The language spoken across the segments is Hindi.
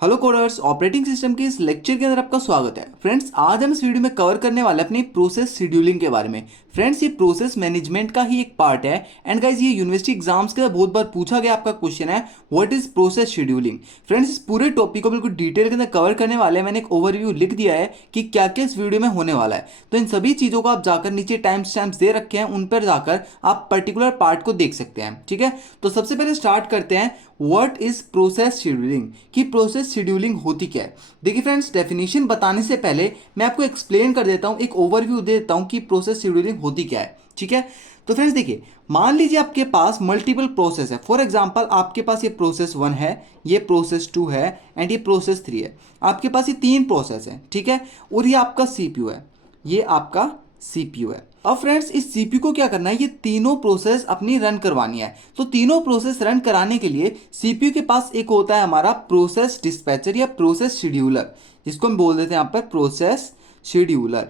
हेलो कोडर्स, ऑपरेटिंग सिस्टम के इस लेक्चर के अंदर आपका स्वागत है। फ्रेंड्स, आज हम इस वीडियो में कवर करने वाले अपनी प्रोसेस शेड्यूलिंग के बारे में। फ्रेंड्स, ये प्रोसेस मैनेजमेंट का ही एक पार्ट है। एंड गाइज, ये यूनिवर्सिटी एग्जाम्स के अंदर बहुत बार पूछा गया आपका क्वेश्चन है, what is process scheduling. Friends, इस पूरे टॉपिक को बिल्कुल डिटेल के अंदर कवर करने वाले हैं। मैंने एक ओवरव्यू लिख दिया है कि क्या क्या इस वीडियो में होने वाला है। तो इन सभी चीज़ों को आप जाकर नीचे टाइम स्टैम्प्स दे रखे हैं, उन पर जाकर आप पर्टिकुलर पार्ट को देख सकते हैं। ठीक है, तो सबसे पहले स्टार्ट करते हैं व्हाट इज प्रोसेस शेड्यूलिंग, कि प्रोसेस शेड्यूलिंग होती क्या है। देखिए फ्रेंड्स, डेफिनेशन बताने से पहले मैं आपको एक्सप्लेन कर देता हूं, एक ओवरव्यू दे देता हूं कि प्रोसेस शेड्यूलिंग होती क्या है। ठीक है, तो फ्रेंड्स देखिए, मान लीजिए आपके पास मल्टीपल प्रोसेस है। फॉर एग्जांपल, आपके पास ये प्रोसेस 1 है, ये प्रोसेस 2 है एंड ये प्रोसेस 3 है। आपके पास ये 3 प्रोसेस है। ठीक है, और ये आपका सीपीयू है, ये आपका सीपीयू है। अब फ्रेंड्स, इस सीपीयू को क्या करना है, ये तीनों प्रोसेस अपनी रन करवानी है। तो तीनों प्रोसेस रन कराने के लिए सीपीयू के पास एक होता है हमारा प्रोसेस डिस्पैचर या प्रोसेस शेड्यूलर, जिसको हम बोल देते हैं यहाँ पर प्रोसेस शेड्यूलर।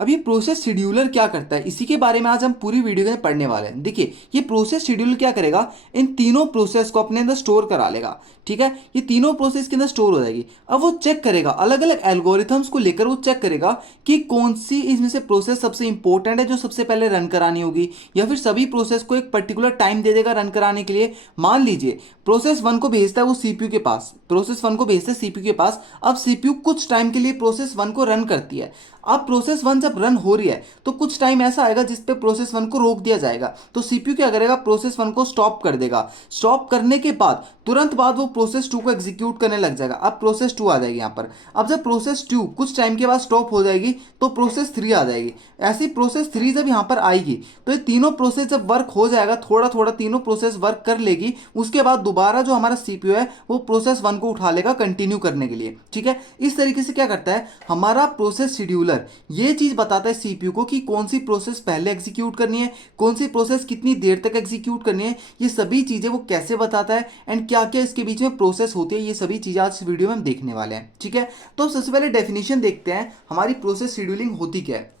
अब ये प्रोसेस शेड्यूलर क्या करता है, इसी के बारे में आज हम पूरी वीडियो में पढ़ने वाले हैं। देखिए, ये प्रोसेस शेड्यूलर क्या करेगा, इन तीनों प्रोसेस को अपने अंदर स्टोर करा लेगा। ठीक है, ये तीनों प्रोसेस के अंदर स्टोर हो जाएगी। अब वो चेक करेगा, अलग अलग एल्गोरिथम्स को लेकर वो चेक करेगा कि कौन सी इसमें से प्रोसेस सबसे इंपॉर्टेंट है, जो सबसे पहले रन करानी होगी, या फिर सभी प्रोसेस को एक पर्टिकुलर टाइम दे देगा रन कराने के लिए। मान लीजिए प्रोसेस 1 को भेजता है वो सीपीयू के पास, प्रोसेस 1 को भेजता है सीपीयू के पास। अब सीपीयू कुछ टाइम के लिए प्रोसेस 1 को रन करती है। अब प्रोसेस 1 जब रन हो रही है तो कुछ टाइम ऐसा आएगा जिस पे प्रोसेस 1 को रोक दिया जाएगा। तो सीपीयू क्या करेगा, प्रोसेस 1 को स्टॉप कर देगा। स्टॉप करने के बाद तुरंत बाद वो प्रोसेस 2 को एग्जीक्यूट करने लग जाएगा। अब प्रोसेस 2 आ जाएगी यहाँ पर। अब जब प्रोसेस 2 कुछ टाइम के बाद स्टॉप हो जाएगी तो प्रोसेस 3 आ जाएगी। ऐसी प्रोसेस 3 जब यहाँ पर आएगी तो ये तीनों प्रोसेस जब वर्क हो जाएगा, थोड़ा थोड़ा तीनों प्रोसेस वर्क कर लेगी, उसके बाद दोबारा जो हमारा सीपीयू है वो प्रोसेस 1 को उठा लेगा कंटिन्यू करने के लिए। ठीक है, इस तरीके से क्या करता है हमारा प्रोसेस शेड्यूलर, ये चीज बताता है सीपीयू को कि कौन सी प्रोसेस पहले एग्जीक्यूट करनी है, कौन सी प्रोसेस कितनी देर तक एग्जीक्यूट करनी है। ये सभी चीजें वो कैसे बताता है एंड क्या क्या इसके बीच में प्रोसेस होती है, ये सभी चीजें आज इस वीडियो में हम देखने वाले हैं। ठीक है, तो सबसे पहले डेफिनेशन देखते हैं हमारी प्रोसेस शेड्यूलिंग होती क्या है।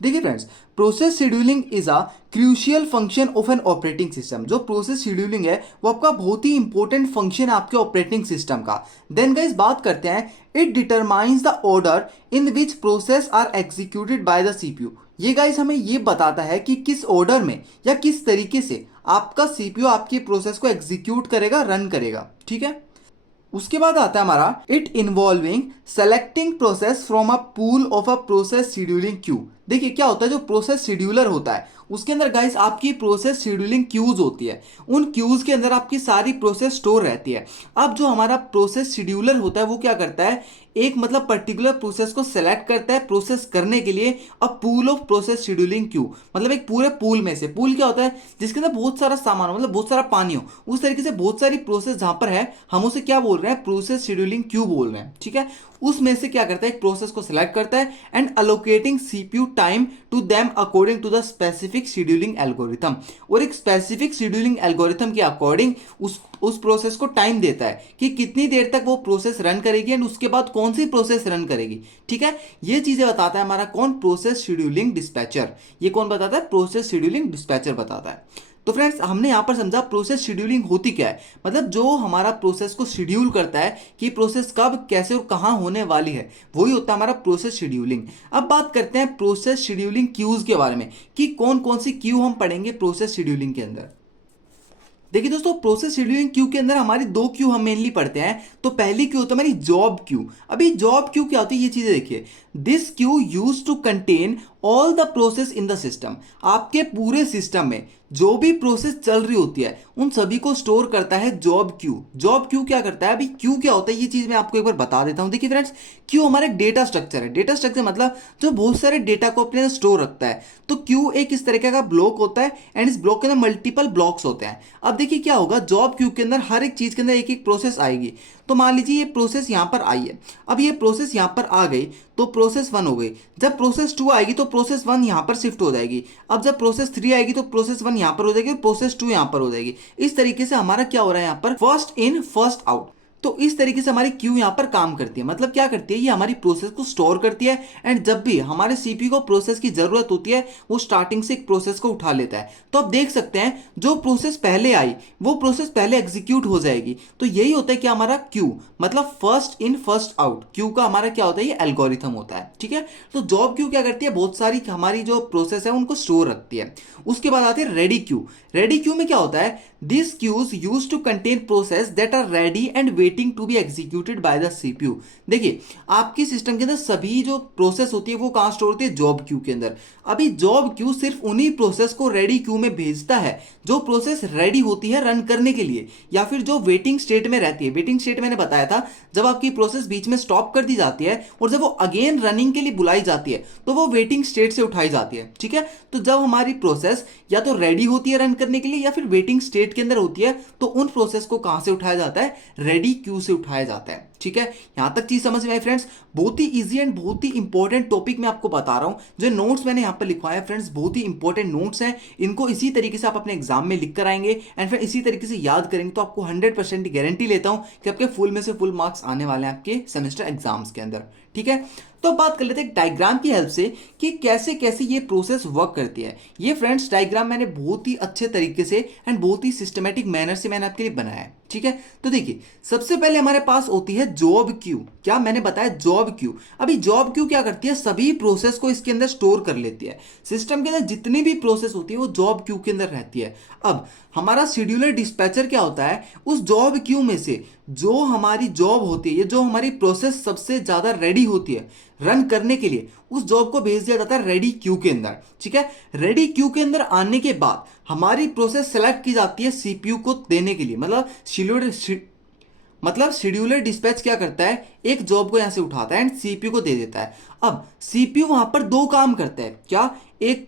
देखिए friends, process scheduling is a crucial function of an operating system. जो प्रोसेस शेड्यूलिंग है वो आपका बहुत ही इंपॉर्टेंट फंक्शन है आपके ऑपरेटिंग सिस्टम का। देन गाइस बात करते हैं, it determines the order in which process are executed by the CPU. ये गाइस हमें ये बताता है कि किस ऑर्डर में या किस तरीके से आपका सीपीयू आपकी प्रोसेस को एग्जीक्यूट करेगा, रन करेगा। ठीक है, उसके बाद आता है हमारा it involving selecting process from a pool of a process scheduling Q. देखिए क्या होता है, जो प्रोसेस शेड्यूलर होता है उसके अंदर गाइस आपकी प्रोसेस शेड्यूलिंग क्यूज होती है। उन क्यूज के अंदर आपकी सारी प्रोसेस स्टोर रहती है। अब जो हमारा प्रोसेस शेड्यूलर होता है वो क्या करता है, एक मतलब पर्टिकुलर प्रोसेस को सेलेक्ट करता है प्रोसेस करने के लिए अ pool of process scheduling Q. मतलब एक पूरे पूल में से, पूल क्या होता है जिसके अंदर बहुत सारा सामान हो, मतलब बहुत सारा पानी हो, उस तरीके से बहुत सारी प्रोसेस जहां पर है हम उसे क्या बोल रहे हैं, प्रोसेस शेड्यूलिंग क्यू बोल रहे हैं। ठीक है, उसमें से क्या करता है, एक प्रोसेस को सिलेक्ट करता है and allocating CPU time to them according to the specific scheduling algorithm. और एक स्पेसिफिक शेड्यूलिंग एल्गोरिथम के अकॉर्डिंग उस प्रोसेस को टाइम देता है कि कितनी देर तक वो प्रोसेस रन करेगी एंड उसके बाद कौन सी प्रोसेस रन करेगी। ठीक है, ये चीजें बताता है हमारा कौन, प्रोसेस शेड्यूलिंग डिस्पैचर। ये कौन बताता है, प्रोसेस शेड्यूलिंग डिस्पैचर बताता है। तो फ्रेंड्स, हमने यहां पर समझा प्रोसेस शेड्यूलिंग होती क्या है, मतलब जो हमारा प्रोसेस को शेड्यूल करता है कि प्रोसेस कब कैसे और कहां होने वाली है, वही होता है हमारा प्रोसेस शेड्यूलिंग। अब बात करते हैं प्रोसेस शेड्यूलिंग क्यूज के बारे में कि कौन कौन सी क्यू हम पढ़ेंगे प्रोसेस शेड्यूलिंग के अंदर। देखिए दोस्तों, प्रोसेस शेड्यूलिंग क्यू के अंदर हमारी 2 क्यू हम मेनली पढ़ते हैं। तो पहली क्यू होता है हमारी जॉब क्यू। अभी जॉब क्यू क्या होती है, ये चीजें देखिए। This queue use to contain all the process in the system. आपके पूरे सिस्टम में जो भी प्रोसेस चल रही होती है उन सभी को स्टोर करता है जॉब क्यू। जॉब क्यू क्या करता है, अभी क्यू क्या होता है ये चीज मैं आपको एक बार बता देता हूं। देखिए फ्रेंड्स, क्यू हमारा एक डेटा स्ट्रक्चर है। डेटा स्ट्रक्चर मतलब जो बहुत सारे डेटा को अपने स्टोर रखता है। तो क्यू एक इस तरीके का ब्लॉक होता है एंड इस ब्लॉक के अंदर मल्टीपल ब्लॉक्स होते हैं। अब देखिए क्या होगा, जॉब क्यू के अंदर हर एक चीज के अंदर एक एक प्रोसेस आएगी। तो मान लीजिए ये प्रोसेस यहां पर आई है, अब ये प्रोसेस यहां पर आ गई तो प्रोसेस 1 हो गई। जब प्रोसेस 2 आएगी तो प्रोसेस 1 यहां पर शिफ्ट हो जाएगी। अब जब प्रोसेस 3 आएगी तो प्रोसेस 1 यहां पर हो जाएगी और प्रोसेस 2 यहां पर हो जाएगी। इस तरीके से हमारा क्या हो रहा है, यहां पर फर्स्ट इन फर्स्ट आउट। तो इस तरीके से हमारी क्यू यहाँ पर काम करती है। मतलब क्या करती है, ये हमारी प्रोसेस को स्टोर करती है एंड जब भी हमारे सीपीयू को प्रोसेस की जरूरत होती है वो स्टार्टिंग से एक प्रोसेस को उठा लेता है। तो आप देख सकते हैं जो प्रोसेस पहले आई वो प्रोसेस पहले एग्जीक्यूट हो जाएगी। तो यही होता है कि हमारा क्यू, मतलब first in first out, Q का हमारा क्या होता है, ये एल्गोरिथम होता है। ठीक है, तो जॉब क्यू क्या करती है, बहुत सारी हमारी जो प्रोसेस है उनको स्टोर रखती है। उसके बाद आते हैं रेडी क्यू। रेडी क्यू में क्या होता है, this queues use to contain process that are ready and waiting to be executed by the CPU. देखिए आपकी सिस्टम के अंदर सभी जो प्रोसेस होती है वो कहां स्टोर होती है, जॉब क्यू के अंदर। अभी जॉब क्यू सिर्फ उन्हीं प्रोसेस को रेडी क्यू में भेजता है जो प्रोसेस रेडी होती है रन करने के लिए, या फिर जो वेटिंग स्टेट में रहती है। वेटिंग स्टेट मैंने बताया था, जब आपकी प्रोसेस बीच में स्टॉप कर दी जाती है और जब वो अगेन रनिंग के लिए बुलाई जाती है तो वो वेटिंग स्टेट से उठाई जाती है। ठीक है, तो जब हमारी प्रोसेस या तो रेडी होती है रन करने के लिए या फिर वेटिंग स्टेट के अंदर होती है तो उन प्रोसेस को कहां से उठाया जाता है, रेडी क्यू से उठाया जाता है। ठीक है, यहां तक चीज समझ में आई फ्रेंड्स। बहुत ही इजी एंड बहुत ही इंपॉर्टेंट टॉपिक मैं आपको बता रहा हूं। जो नोट्स मैंने यहां पर लिखवाए फ्रेंड्स, बहुत ही इंपॉर्टेंट नोट्स हैं। इनको इसी तरीके से आप अपने एग्जाम में लिख कर आएंगे एंड फिर इसी तरीके से याद करेंगे तो आपको 100% गारंटी लेता हूं कि आपके फुल में से फुल मार्क्स आने वाले हैं आपके सेमेस्टर एग्जाम्स के अंदर। ठीक है, तो बात कर लेते हैं डायग्राम की हेल्प से कि कैसे कैसे ये प्रोसेस वर्क करती है। ये फ्रेंड्स डायग्राम मैंने बहुत ही अच्छे तरीके से एंड बहुत ही सिस्टमेटिक मैनर से मैंने आपके लिए बनाया है। ठीक है, तो देखिए सबसे पहले हमारे पास होती है जॉब क्यू। क्या मैंने बताया, जॉब क्यू। अभी जॉब क्यू क्या करती है, सभी प्रोसेस को इसके अंदर स्टोर कर लेती है। सिस्टम के अंदर जितनी भी प्रोसेस होती है वो जॉब क्यू के अंदर रहती है। अब हमारा शेड्यूलर डिस्पैचर क्या होता है, उस जॉब क्यू में से जो हमारी जॉब होती है, ये जो हमारी प्रोसेस सबसे ज्यादा रेडी होती है रन करने के लिए, उस जॉब को भेज दिया जाता है रेडी क्यू के अंदर। ठीक है, रेडी क्यू के अंदर आने के बाद हमारी प्रोसेस सेलेक्ट की जाती है सीपीयू को देने के लिए। मतलब शेड्यूलर डिस्पैच क्या करता है, एक जॉब को यहां से उठाता है एंड सीपीयू को दे देता है। अब सीपीयू वहां पर दो काम करता है, क्या, एक,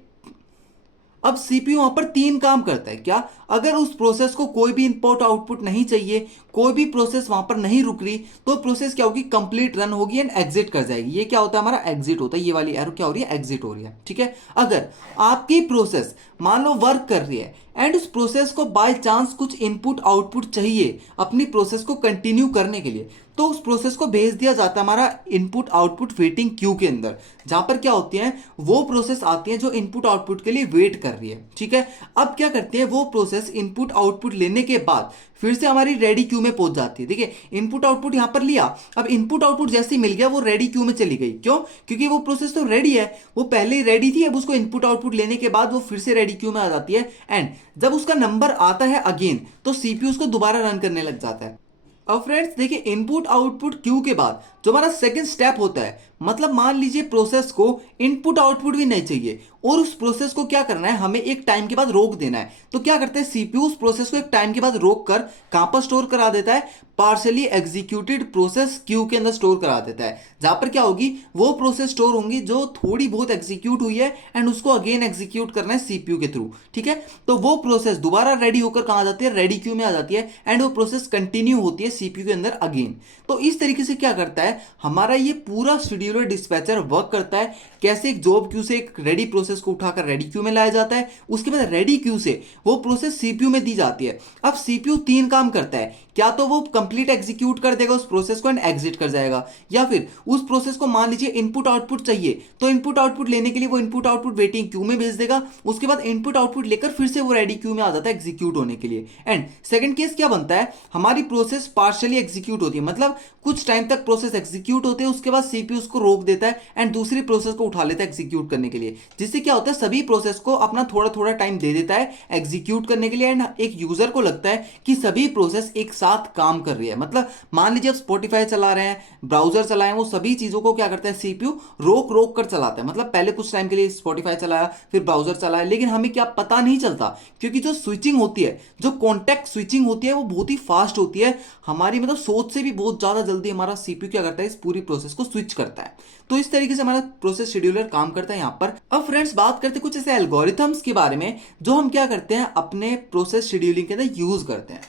अब सीपीयू वहां पर तीन काम करता है। क्या, अगर उस प्रोसेस को कोई भी इनपुट आउटपुट नहीं चाहिए, कोई भी प्रोसेस वहां पर नहीं रुक रही, तो प्रोसेस क्या होगी, कंप्लीट रन होगी एंड एग्जिट कर जाएगी। ये क्या होता है, हमारा एग्जिट होता है। ये वाली एरो क्या हो रही है, एग्जिट हो रही है। ठीक है, अगर आपकी प्रोसेस मान लो वर्क कर रही है एंड उस प्रोसेस को बाय चांस कुछ इनपुट आउटपुट चाहिए अपनी प्रोसेस को कंटिन्यू करने के लिए, तो उस प्रोसेस को भेज दिया जाता है हमारा इनपुट आउटपुट वेटिंग क्यू के अंदर, जहां पर क्या होती है, वो प्रोसेस आती है जो इनपुट आउटपुट के लिए वेट कर रही है। ठीक है, अब क्या करती है वो प्रोसेस इनपुट आउटपुट लेने के बाद फिर से हमारी रेडी क्यू में पहुंच जाती है। देखिए इनपुट आउटपुट यहां पर लिया, अब इनपुट आउटपुट जैसे ही मिल गया वो रेडी क्यू में चली गई। क्यों, क्योंकि वो प्रोसेस तो रेडी है, वो पहले ही रेडी थी, अब उसको इनपुट आउटपुट लेने के बाद वो फिर से रेडी क्यू में आ जाती है एंड जब उसका नंबर आता है अगेन तो सीपीयू उसको दोबारा रन करने लग जाता है। अब फ्रेंड्स देखिए इनपुट आउटपुट क्यू के बाद जो हमारा सेकंड स्टेप होता है, मतलब मान लीजिए प्रोसेस को इनपुट आउटपुट भी नहीं चाहिए और उस प्रोसेस को क्या करना है, हमें एक टाइम के बाद रोक देना है। तो क्या करते हैं, सीपीयू उस प्रोसेस को एक टाइम के बाद रोक कर कहां पर स्टोर करा देता है, पार्शियली एग्जीक्यूटेड प्रोसेस क्यू के अंदर स्टोर करा देता है, जहां पर क्या होगी, वो प्रोसेस स्टोर होंगी जो थोड़ी बहुत एग्जीक्यूट हुई है एंड उसको अगेन एग्जीक्यूट करना है सीपीयू के थ्रू। ठीक है, तो वो प्रोसेस दोबारा रेडी होकर कहां जाती है, रेडी क्यू में आ जाती है एंड वो प्रोसेस कंटिन्यू होती है सीपीयू के अंदर अगेन। तो इस तरीके से क्या करता है हमारा ये पूरा शेड्यूलर डिस्पैचर वर्क करता है। कैसे एक जॉब क्यू से एक रेडी प्रोसेस को उठाकर रेडी क्यू में लाया जाता है, उसके बाद रेडी क्यू से वो प्रोसेस सीपीयू में दी जाती है। अब सीपीयू तीन काम करता है, क्या तो वो कंप्लीट एग्जीक्यूट कर देगा उस प्रोसेस को एंड एग्जिट कर जाएगा, या फिर उस प्रोसेस को मान लीजिए इनपुट आउटपुट चाहिए तो इनपुट आउटपुट लेने के लिए वो इनपुट आउटपुट वेटिंग क्यू में भेज देगा, उसके बाद इनपुट आउटपुट लेकर फिर से वो रेडी क्यू में आ जाता है एग्जीक्यूट होने के लिए। एंड सेकंड केस क्या बनता है, हमारी प्रोसेस पार्शियली एग्जीक्यूट होती है, मतलब कुछ टाइम तक प्रोसेस एग्जीक्यूट होते हैं, उसके बाद सीपीयू उसको रोक देता है एंड दूसरी प्रोसेस को उठा लेता है एग्जीक्यूट करने के लिए, जिससे क्या होता है सभी प्रोसेस को अपना थोड़ा थोड़ा टाइम दे देता है एग्जीक्यूट करने के लिए एंड एक यूजर को लगता है कि सभी प्रोसेस एक साथ काम कर रही है। मतलब मान लीजिए आप स्पॉटिफाई चला रहे हैं, ब्राउजर चलाएं, वो सभी चीजों को क्या करता है सीपीयू रोक रोक कर चलाता है। मतलब पहले कुछ टाइम के लिए स्पॉटिफाई चलाया, फिर ब्राउजर चलाया, लेकिन हमें क्या पता नहीं चलता क्योंकि जो स्विचिंग होती है, जो कॉन्टेक्ट स्विचिंग होती है वो बहुत ही फास्ट होती है, हमारी मतलब सोच से भी बहुत ज्यादा जल्दी हमारा सीपीयू क्या करता है, इस पूरी प्रोसेस को स्विच करता है। तो इस तरीके से हमारा प्रोसेस शेड्यूलर काम करता है यहां पर। अब फ्रेंड्स बात करते हैं कुछ ऐसे एल्गोरिथम्स के बारे में जो हम क्या करते हैं अपने प्रोसेस शेड्यूलिंग के अंदर यूज करते हैं।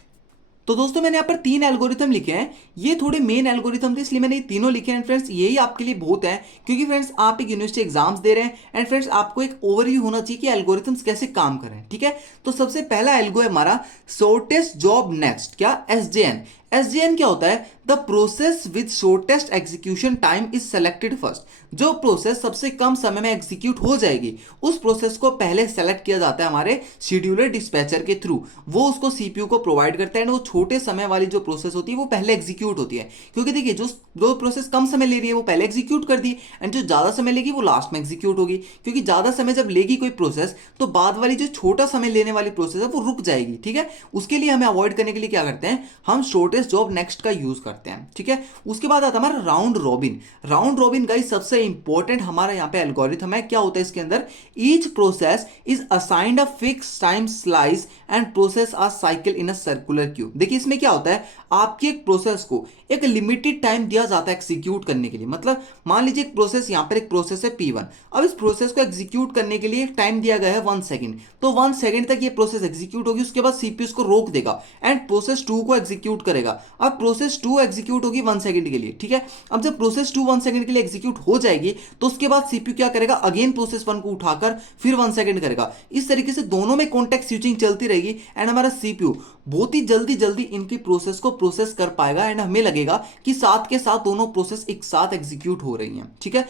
तो दोस्तों मैंने यहाँ पर तीन एल्गोरिथम लिखे हैं, ये थोड़े मेन एल्गोरिथम थे इसलिए मैंने ये तीनों लिखे हैं फ्रेंड्स। यही आपके लिए बहुत है क्योंकि फ्रेंड्स आप एक यूनिवर्सिटी एग्जाम्स दे रहे हैं एंड फ्रेंड्स आपको एक ओवरव्यू होना चाहिए कि एल्गोरिथम्स कैसे काम कर रहे हैं। ठीक है, तो सबसे पहला एल्गो है हमारा शॉर्टेस्ट जॉब नेक्स्ट, क्या, एसजेएन। SJN क्या होता है? The process with shortest execution time is selected first. जो प्रोसेस सबसे कम समय में एग्जीक्यूट हो जाएगी उस प्रोसेस को पहले सेलेक्ट किया जाता है हमारे शेड्यूलर डिस्पैचर के थ्रू। वो उसको सीपीयू को प्रोवाइड करता है एंड वो छोटे समय वाली जो प्रोसेस होती है वो पहले एग्जीक्यूट होती है, क्योंकि देखिए जो प्रोसेस कम समय ले रही है वो पहले एग्जीक्यूट कर दी एंड जो ज्यादा समय लेगी वो लास्ट में एग्जीक्यूट होगी, क्योंकि ज्यादा समय जब लेगी कोई प्रोसेस तो बाद वाली जो छोटा समय लेने वाली प्रोसेस है वो रुक जाएगी। ठीक है, उसके लिए हमें अवॉइड करने के लिए क्या करते हैं, हम शॉर्टेस्ट जॉब नेक्स्ट का यूज करते हैं। ठीक है, उसके बाद आता है हमारा round robin. Round robin guys सबसे इंपॉर्टेंट हमारा यहाँ पे एल्गोरिथम है। क्या होता है इसके अंदर, each process is assigned a fix time slice and process are cycle in a circular queue. देखिए इसमें क्या होता है, आपकी एक प्रोसेस को एक लिमिटेड टाइम दिया जाता है एग्जीक्यूट करने के लिए। मतलब मान लीजिए एक प्रोसेस, यहाँ पर एक प्रोसेस है P1, अब इस प्रोसेस को एग्जीक्यूट करने के लिए टाइम दिया गया है 1 सेकंड, तो 1 सेकंड तक ये प्रोसेस एग्जीक्यूट होगी, उसके बाद सीपीयू इसको रोक देगा एंड प्रोसेस 2 को एग्जीक्यूट करेगा। अब प्रोसेस 2 एग्जीक्यूट होगी 1 सेकंड के लिए। ठीक है, अब जब प्रोसेस 2 1 सेकंड के लिए एग्जीक्यूट हो जाएगी तो उसके बाद सीपीयू क्या करेगा, अगेन प्रोसेस 1 को उठाकर फिर 1 सेकंड करेगा। इस तरीके से दोनों में कॉन्टेक्स्ट स्विचिंग चलती रहेगी एंड हमारा सीपीयू बहुत ही जल्दी जल्दी इनकी प्रोसेस को प्रोसेस कर पाएगा एंड हमें लगेगा कि साथ के साथ दोनों प्रोसेस एक साथ एग्जीक्यूट हो रही हैं। ठीक है,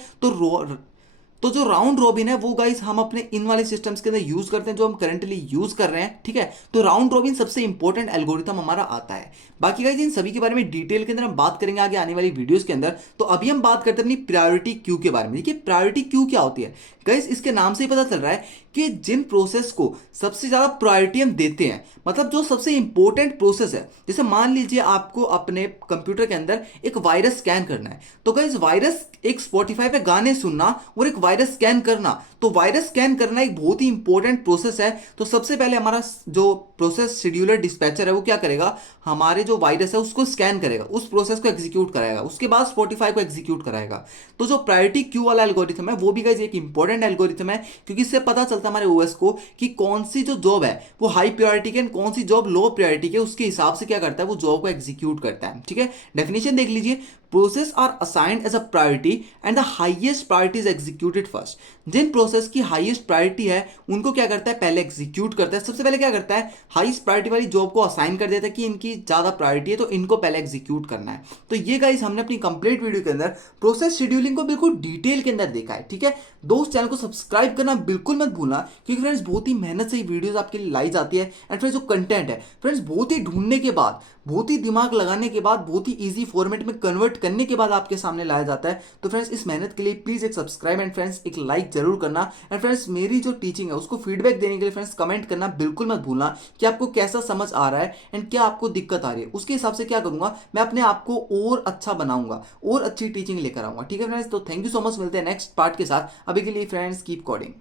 तो जो राउंड रॉबिन है वो गाइस हम अपने इन वाले सिस्टम्स के अंदर यूज करते हैं जो हम करंटली यूज कर रहे हैं। ठीक है, तो राउंड रॉबिन सबसे इंपॉर्टेंट एल्गोरिथम हमारा आता है। बाकी गाइस इन सभी के बारे में डिटेल के अंदर हम बात करेंगे आगे आने वाली वीडियोस के अंदर। तो अभी हम बात करते हैं अपनी प्रायोरिटी क्यू के बारे में। देखिए प्रायोरिटी क्यू क्या होती है गाइस, इसके नाम से ही पता चल रहा है कि जिन प्रोसेस को सबसे ज्यादा प्रायोरिटी हम देते हैं, मतलब जो सबसे इंपॉर्टेंट प्रोसेस है। जैसे मान लीजिए आपको अपने कंप्यूटर के अंदर एक वायरस स्कैन करना है, तो गाइस वायरस एक स्पॉटिफाई पे गाने सुनना और एक वायरस स्कैन करना, तो वायरस स्कैन करना एक बहुत ही इंपॉर्टेंट प्रोसेस है। तो सबसे पहले हमारा जो प्रोसेस शेड्यूलर डिस्पैचर है वो क्या करेगा, हमारे जो वायरस है उसको स्कैन करेगा, उस प्रोसेस को एग्जीक्यूट कराएगा, उसके बाद स्पॉटिफाई को एग्जीक्यूट कराएगा। तो जो प्रायोरिटी क्यू वाला एल्गोरिथम है वो भी गाइस एक इंपॉर्टेंट एल्गोरिथम है, क्योंकि इससे पता चलता है हमारे ओएस को कि कौन सी जो जॉब है वो हाई प्रायोरिटी की कौन सी जॉब लो प्रायोरिटी की, उसके हिसाब से क्या करता है वो जॉब को एग्जीक्यूट करता है। ठीक है, डेफिनेशन देख लीजिए, process are assigned as a priority and the highest priority is executed first. जिन प्रोसेस की हाईएस्ट प्रायोरिटी है उनको क्या करता है, पहले एग्जीक्यूट करता है। सबसे पहले क्या करता है, हाईएस्ट प्रायोरिटी वाली जॉब को असाइन कर देता है कि इनकी ज्यादा प्रायोरिटी है तो इनको पहले एग्जीक्यूट करना है। तो ये गाइस हमने अपनी कंप्लीट वीडियो के अंदर प्रोसेस शेड्यूलिंग को बिल्कुल डिटेल के अंदर देखा है। ठीक है, दोस्त चैनल को सब्सक्राइब करना बिल्कुल मत भूलना, क्योंकि फ्रेंड्स बहुत ही मेहनत से ये वीडियोस आपके लिए लाई जाती है। एंड फ्रेंड्स जो कंटेंट है फ्रेंड्स बहुत ही ढूंढने के बाद, बहुत ही दिमाग लगाने के बाद, बहुत ही इजी फॉर्मेट में कन्वर्ट करने के बाद आपके सामने लाया जाता है। तो फ्रेंड्स इस मेहनत के लिए प्लीज एक सब्सक्राइब एंड फ्रेंड्स एक लाइक जरूर करना। एंड फ्रेंड्स मेरी जो टीचिंग है उसको फीडबैक देने के लिए फ्रेंड्स कमेंट करना बिल्कुल मत भूलना कि आपको कैसा समझ आ रहा है एंड क्या आपको दिक्कत आ रही है। उसके हिसाब से क्या करूंगा, मैं अपने आप को और अच्छा बनाऊंगा और अच्छी टीचिंग लेकर आऊंगा। ठीक है फ्रेंड्स, तो थैंक यू सो मच, मिलते हैं नेक्स्ट पार्ट के साथ। अभी के लिए फ्रेंड्स कीप कोडिंग।